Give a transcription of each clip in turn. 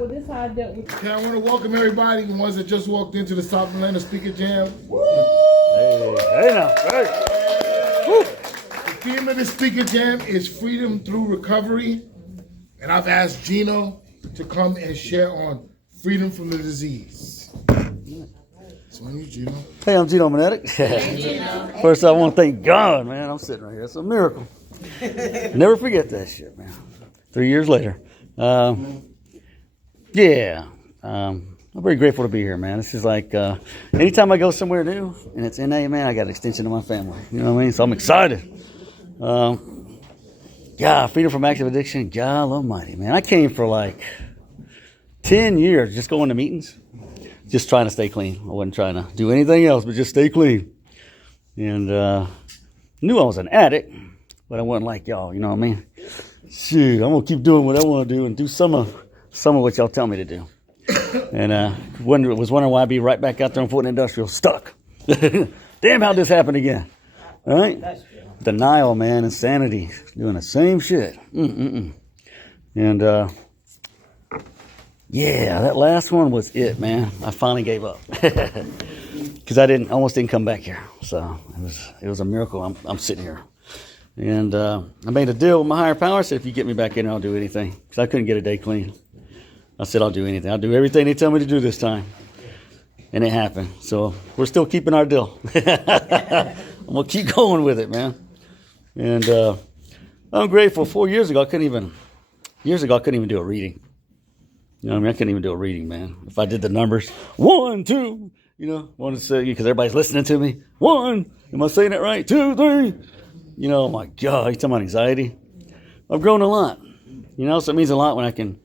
with this, how I dealt with. Okay, I want to welcome everybody, the ones that just walked into the South Atlanta Speaker Jam. Hey now. Hey. The theme of the Speaker Jam is freedom through recovery. And I've asked Geno to come and share on freedom from the disease. So on you, Geno. Hey, I'm Geno B. First, I want to thank God, man. I'm sitting right here. It's a miracle. Never forget that shit, man. 3 years later. I'm very grateful to be here, man. This is like, anytime I go somewhere new and it's NA, man, I got an extension of my family. You know what I mean? So I'm excited. Freedom from active addiction, God almighty, man. I came for like 10 years just going to meetings, just trying to stay clean. I wasn't trying to do anything else but just stay clean. And knew I was an addict, but I wasn't like y'all, you know what I mean? Shoot, I'm going to keep doing what I want to do and do some of what y'all tell me to do. And was wondering why I'd be right back out there on Fort Industrial, stuck. Damn, how'd this happen again? All right? Denial, man, insanity, doing the same shit. And that last one was it, man. I finally gave up because I almost didn't come back here. So it was a miracle. I'm sitting here, and I made a deal with my higher power. I said, if you get me back in, I'll do anything, because I couldn't get a day clean. I said, I'll do anything. I'll do everything they tell me to do this time. And it happened. So we're still keeping our deal. I'm going to keep going with it, man. And I'm grateful. 4 years ago, I couldn't even do a reading. You know what I mean? I couldn't even do a reading, man. If I did the numbers, 1, 2, want to say, because everybody's listening to me. 1, am I saying it right? 2, 3. Oh my God, you talking about anxiety? I've grown a lot. So it means a lot when I can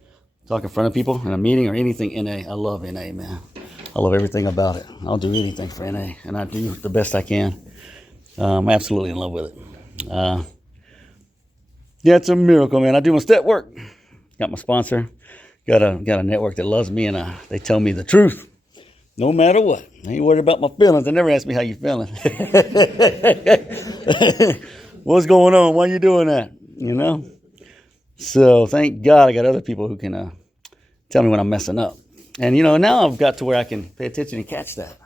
talk in front of people in a meeting or anything NA. I love NA, man. I love everything about it. I'll do anything for NA, and I do the best I can. I'm absolutely in love with it. It's a miracle, man. I do my step work. Got my sponsor. Got a network that loves me, and they tell me the truth, no matter what. I ain't worried about my feelings. They never ask me how you feeling. What's going on? Why you doing that? So thank God I got other people who can tell me when I'm messing up. And, now I've got to where I can pay attention and catch that.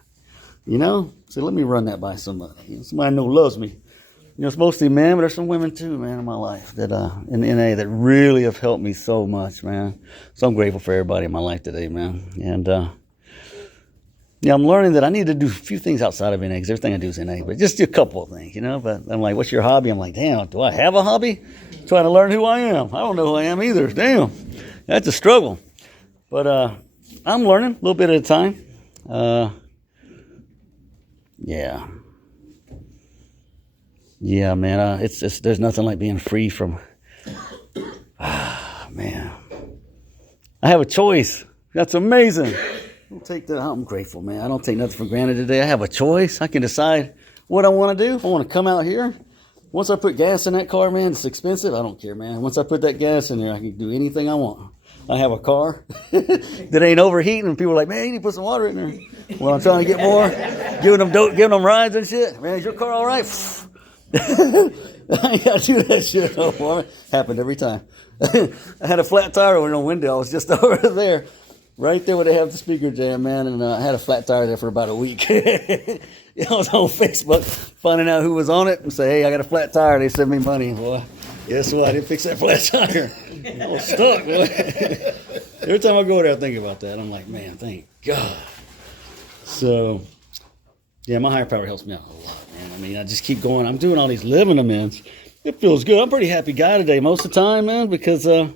So let me run that by somebody. Somebody I know loves me. It's mostly men, but there's some women too, man, in my life that in NA that really have helped me so much, man. So I'm grateful for everybody in my life today, man. And I'm learning that I need to do a few things outside of NA, because everything I do is NA, but just a couple of things, But I'm like, what's your hobby? I'm like, damn, do I have a hobby? I'm trying to learn who I am. I don't know who I am either. Damn, that's a struggle. But I'm learning a little bit at a time. Yeah, man. There's nothing like being free from. Man, I have a choice. That's amazing. Don't take that. I'm grateful, man. I don't take nothing for granted today. I have a choice. I can decide what I want to do. If I want to come out here, once I put gas in that car, man, it's expensive. I don't care, man. Once I put that gas in there, I can do anything I want. I have a car that ain't overheating, and people are like, man, you need to put some water in there. Well, I'm trying to get more, giving them rides and shit. Man, is your car all right? I ain't got to do that shit no more. Happened every time. I had a flat tire over no window. I was just over there, right there where they have the speaker jam, man, and I had a flat tire there for about a week. I was on Facebook finding out who was on it and say, hey, I got a flat tire. They sent me money. Boy, guess what? I didn't fix that flat tire. I was stuck, boy. Every time I go there, I think about that. I'm like, man, thank God. So, my higher power helps me out a lot, man. I mean, I just keep going. I'm doing all these living amends. It feels good. I'm a pretty happy guy today most of the time, man, because I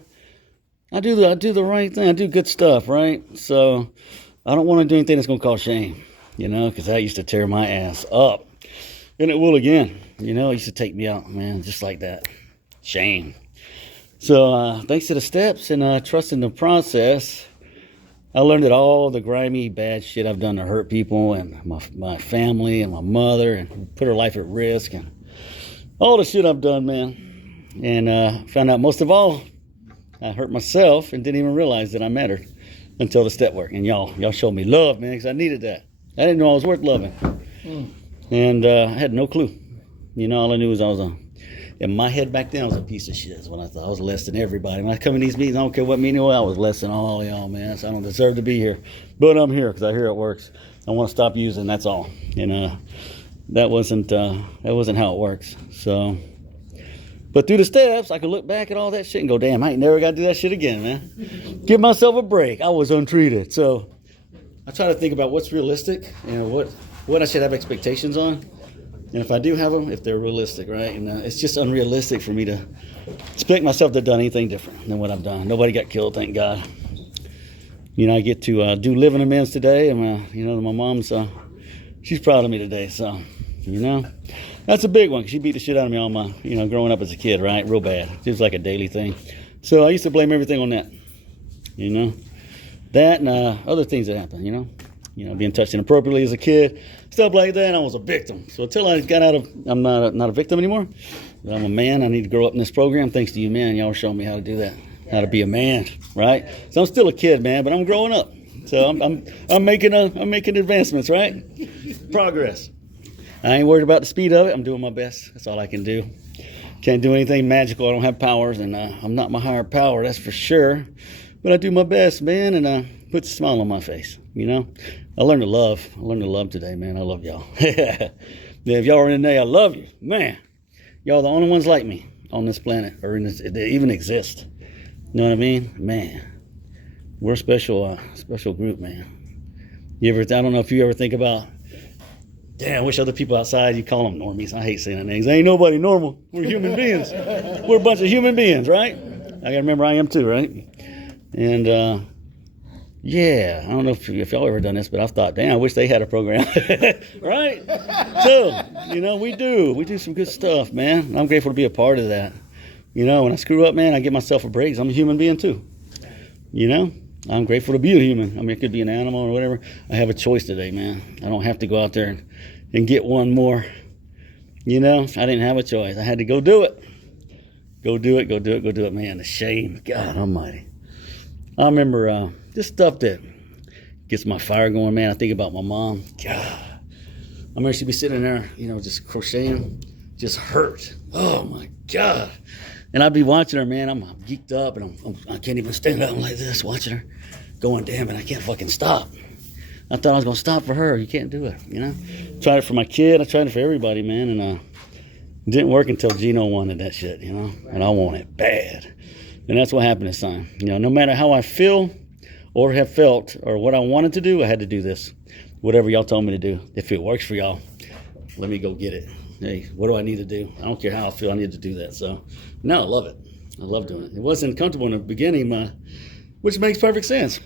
do the right thing. I do good stuff, right? So I don't want to do anything that's going to cause shame, because that used to tear my ass up. And it will again. It used to take me out, man, just like that. Shame. So thanks to the steps and trusting the process, I learned that all the grimy, bad shit I've done to hurt people and my family and my mother and put her life at risk and all the shit I've done, man. And found out most of all, I hurt myself and didn't even realize that I mattered until the step work. And y'all showed me love, man, because I needed that. I didn't know I was worth loving. And I had no clue. All I knew was I was in my head back then, I was a piece of shit is what I thought. I was less than everybody. When I come in these meetings, I don't care what meeting I was less than all of y'all, man. So I don't deserve to be here. But I'm here because I hear it works. I want to stop using, that's all. And that wasn't how it works. So, but through the steps, I could look back at all that shit and go, damn, I ain't never got to do that shit again, man. Give myself a break. I was untreated. So I try to think about what's realistic, what I should have expectations on. And if I do have them, if they're realistic, right? And it's just unrealistic for me to expect myself to have done anything different than what I've done. Nobody got killed, thank God. I get to do living amends today. And, my mom's, she's proud of me today. So, that's a big one. She beat the shit out of me all my, growing up as a kid, right? Real bad. It was like a daily thing. So I used to blame everything on that, That and other things that happened, being touched inappropriately as a kid, stuff like that. I was a victim. So until I got out of, I'm not a victim anymore. I'm a man. I need to grow up in this program. Thanks to you, man. Y'all are showing me how to do that, how to be a man, right? So I'm still a kid, man, but I'm growing up. So I'm making advancements, right? Progress. I ain't worried about the speed of it. I'm doing my best. That's all I can do. Can't do anything magical. I don't have powers, and I'm not my higher power, that's for sure. But I do my best, man, and puts a smile on my face, I learned to love. I learned to love today, man. I love y'all. Yeah, if y'all are in today, I love you. Man, y'all are the only ones like me on this planet, or that even exist. You know what I mean? Man, we're a special group, man. I don't know if you ever think about, damn, I wish other people outside, you call them normies. I hate saying that names. Ain't nobody normal. We're human beings. We're a bunch of human beings, right? I got to remember I am too, right? And, yeah, I don't know if y'all ever done this, but I've thought, damn, I wish they had a program, right? So, we do some good stuff, man. I'm grateful to be a part of that. When I screw up, man, I give myself a break. I'm a human being too. I'm grateful to be a human. I mean, it could be an animal or whatever. I have a choice today, man. I don't have to go out there and get one more. I didn't have a choice. I had to go do it. Go do it, man. The shame, God almighty. I remember just stuff that gets my fire going, man. I think about my mom. God. I remember she'd be sitting there, just crocheting, just hurt. Oh, my God. And I'd be watching her, man. I'm geeked up, and I can't even stand up like this, watching her, going, damn it, I can't fucking stop. I thought I was going to stop for her. You can't do it, Tried it for my kid. I tried it for everybody, man, and it didn't work until Geno wanted that shit, and I want it bad. And that's what happened this time. No matter how I feel or have felt or what I wanted to do, I had to do this. Whatever y'all told me to do. If it works for y'all, let me go get it. Hey, what do I need to do? I don't care how I feel. I need to do that. So, no, I love it. I love doing it. It wasn't comfortable in the beginning, which makes perfect sense,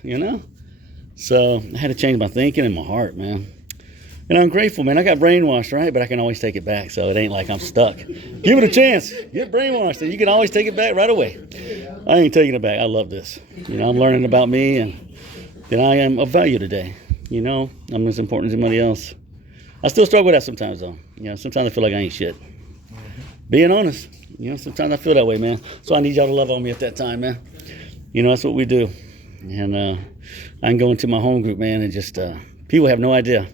So, I had to change my thinking and my heart, man. And I'm grateful, man. I got brainwashed, right? But I can always take it back, so it ain't like I'm stuck. Give it a chance. Get brainwashed, and you can always take it back right away. I ain't taking it back. I love this. I'm learning about me, and that I am of value today. I'm as important as anybody else. I still struggle with that sometimes, though. Sometimes I feel like I ain't shit. Being honest. Sometimes I feel that way, man. So I need y'all to love on me at that time, man. That's what we do. And I can go into my home group, man, and just, people have no idea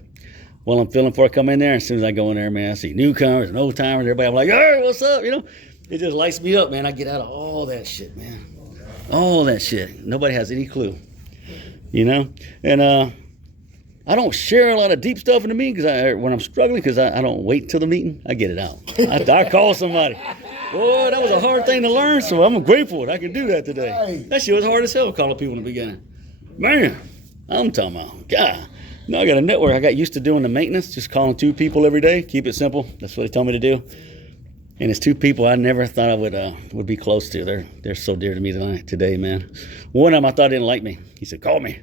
what I'm feeling before I come in there. As soon as I go in there, man, I see newcomers and old timers, everybody. I'm like, hey, what's up? It just lights me up, man. I get out of all that shit, man. All that shit. Nobody has any clue, And I don't share a lot of deep stuff in the meeting when I'm struggling, because I don't wait till the meeting. I get it out. I call somebody. Boy, that was a hard thing to learn, so I'm grateful that I can do that today. That shit was hard as hell calling people in the beginning. Man, I'm talking about, God. No, I got a network. I got used to doing the maintenance, just calling 2 people every day. Keep it simple. That's what they told me to do. And it's 2 people I never thought I would be close to. They're so dear to me today, man. One of them I thought didn't like me. He said, call me.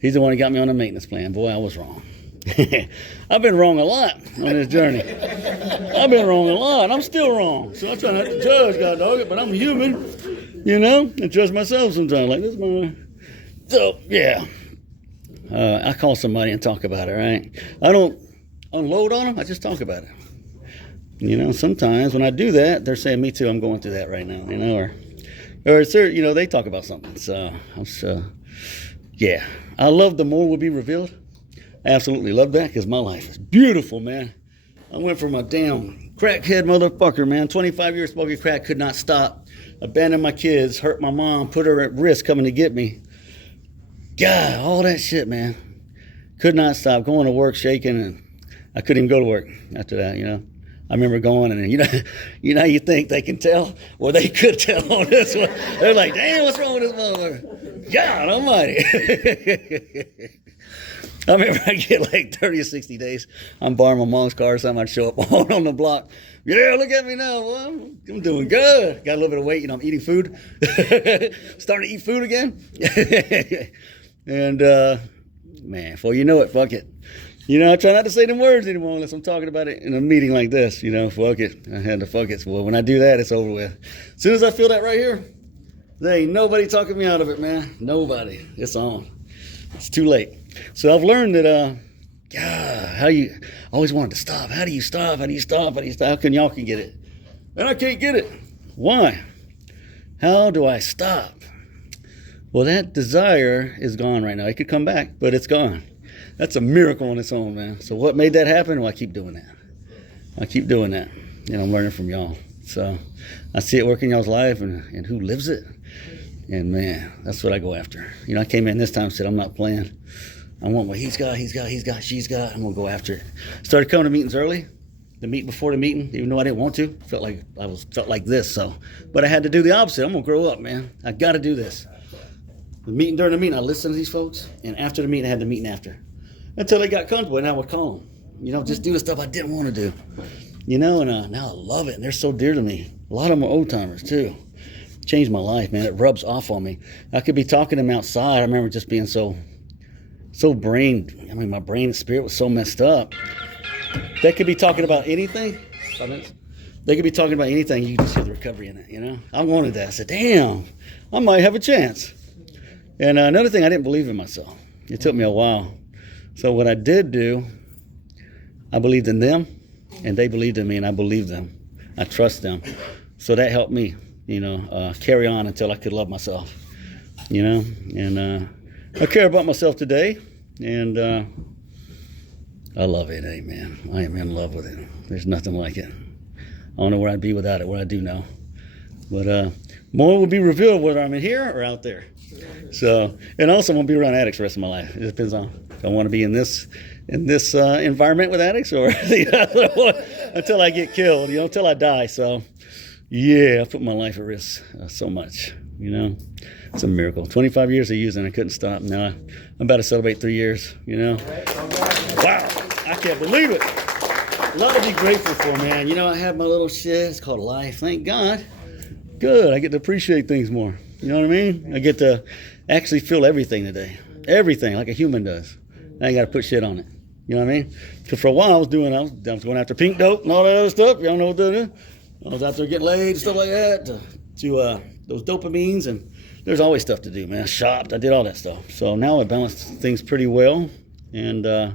He's the one who got me on the maintenance plan. Boy, I was wrong. I've been wrong a lot on this journey. I've been wrong a lot. I'm still wrong. So I'm trying not to judge, God dog it, but I'm human, and trust myself sometimes. Like this, man. So, yeah. I call somebody and talk about it, right? I don't unload on them. I just talk about it. Sometimes when I do that, they're saying, me too, I'm going through that right now, or sir, they talk about something. So, yeah. I love the more will be revealed. I absolutely love that, because my life is beautiful, man. I went from a damn crackhead motherfucker, man. 25 years smoking crack, could not stop. Abandoned my kids, hurt my mom, put her at risk coming to get me. God, all that shit, man. Could not stop. Going to work shaking, and I couldn't even go to work after that, you know. I remember going, and you know, you think they can tell? Well, they could tell on this one. They're like, damn, what's wrong with this motherfucker? God almighty. I remember I get like 30 or 60 days. I'm borrowing my mom's car or something. I'd show up on the block. Yeah, look at me now. Well, I'm doing good. Got a little bit of weight. You know, I'm eating food. Starting to eat food again. And, man, before you know it, fuck it. You know, I try not to say them words anymore unless I'm talking about it in a meeting like this. You know, fuck it. I had to fuck it. Well, when I do that, it's over with. As soon as I feel that right here, there ain't nobody talking me out of it, man. Nobody. It's on. It's too late. So I've learned that, how you always wanted to stop. How do you stop? How do you stop? How do you stop? How can y'all can get it? And I can't get it. Why? How do I stop? Well, that desire is gone right now. It could come back, but it's gone. That's a miracle on its own, man. So what made that happen? Well, I keep doing that. I keep doing that. And I'm learning from y'all. So I see it work in y'all's life and who lives it. And, man, that's what I go after. You know, I came in this time and said, I'm not playing. I want what she's got. I'm going to go after it. Started coming to meetings early. The meeting before the meeting, even though I didn't want to. Felt like this. So, but I had to do the opposite. I'm going to grow up, man. I got to do this. During the meeting, I listened to these folks. And after the meeting, I had the meeting after. Until they got comfortable, and I would call them. You know, just do the stuff I didn't want to do. You know, and now I love it, and they're so dear to me. A lot of them are old-timers, too. Changed my life, man. It rubs off on me. I could be talking to them outside. I remember just being so my brain and spirit was so messed up. They could be talking about anything. 5 minutes. They could be talking about anything. You just hear the recovery in it, you know? I wanted that. I said, damn, I might have a chance. And another thing, I didn't believe in myself. It took me a while. So what I did do, I believed in them, and they believed in me, and I believed them. I trust them. So that helped me, you know, carry on until I could love myself, you know. And I care about myself today, and I love it, amen. I am in love with it. There's nothing like it. I don't know where I'd be without it, what I do know. But more will be revealed whether I'm in here or out there. So, and also I won't be around addicts the rest of my life. It depends on if I want to be in this environment with addicts or the other one until I get killed, you know, until I die. So, yeah, I put my life at risk so much, you know. It's a miracle. 25 years of using, I couldn't stop. Now I'm about to celebrate 3 years, you know. Wow, I can't believe it. A lot to be grateful for, man. You know, I have my little shit. It's called life. Thank God. Good. I get to appreciate things more. You know what I mean? I get to actually feel everything today. Everything, like a human does. Now you got to put shit on it. You know what I mean? Because for a while I was going after pink dope and all that other stuff. Y'all know what that is? I was out there getting laid and stuff like that to those dopamines. And there's always stuff to do, man. I shopped. I did all that stuff. So now I balance things pretty well. And,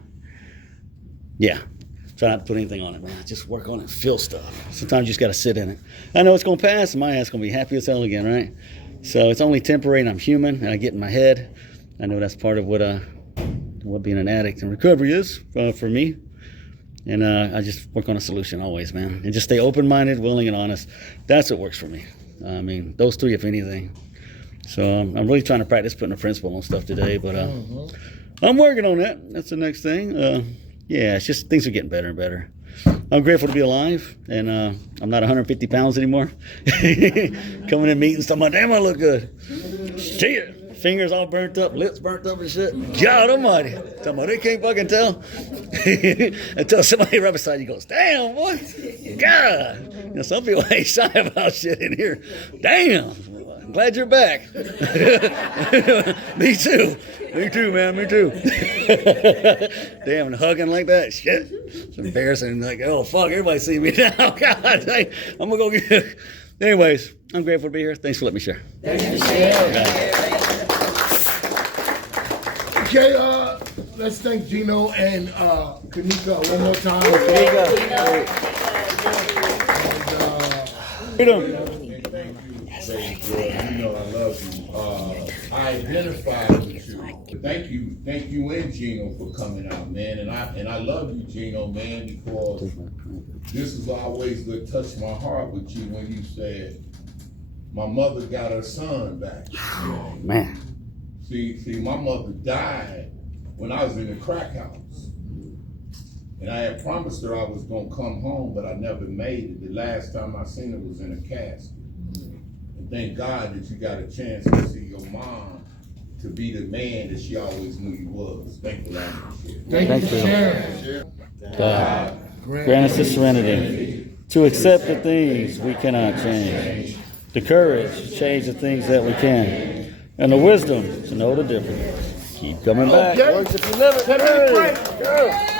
yeah. Try not to put anything on it, man. Just work on it. Feel stuff. Sometimes you just got to sit in it. I know it's going to pass. And my ass going to be happy as hell again, right? So it's only temporary, and I'm human, and I get in my head. I know that's part of what being an addict and recovery is for me. And I just work on a solution always, man. And just stay open-minded, willing, and honest. That's what works for me. I mean, those three, if anything. So I'm really trying to practice putting a principle on stuff today, but I'm working on that. That's the next thing. Yeah, it's just things are getting better and better. I'm grateful to be alive, and I'm not 150 pounds anymore. Coming in meetings, talking about, damn, I look good. Shit, fingers all burnt up, lips burnt up and shit. God almighty. Talking about, they can't fucking tell. Until somebody right beside you goes, damn, boy. God. You know, some people ain't shy about shit in here. Damn. I'm glad you're back. Me too. Me too, man. Me too. Damn, and hugging like that. Shit. It's embarrassing. Like, oh, fuck, everybody see me now. God, hey, I'm going to go get. Anyways, I'm grateful to be here. Thanks for letting me share. Thanks for sharing. Okay, let's thank Geno and Kanika one more time. Kanika. You know I love you. I identify with you. But thank you and Geno for coming out, man. And I love you, Geno, man, because this is always what touched my heart with you when you said my mother got her son back. Oh, man. See, my mother died when I was in the crack house. And I had promised her I was gonna come home, but I never made it. The last time I seen her was in a casket. And thank God that you got a chance to see your mom to be the man that she always knew you was. Thank you for that. Thank you for sharing. God, grant us the serenity to accept the things we cannot change, the courage to change the things that we can, and the wisdom to know the difference. Keep coming back. Okay. Works if you live it. Let me Hey. pray.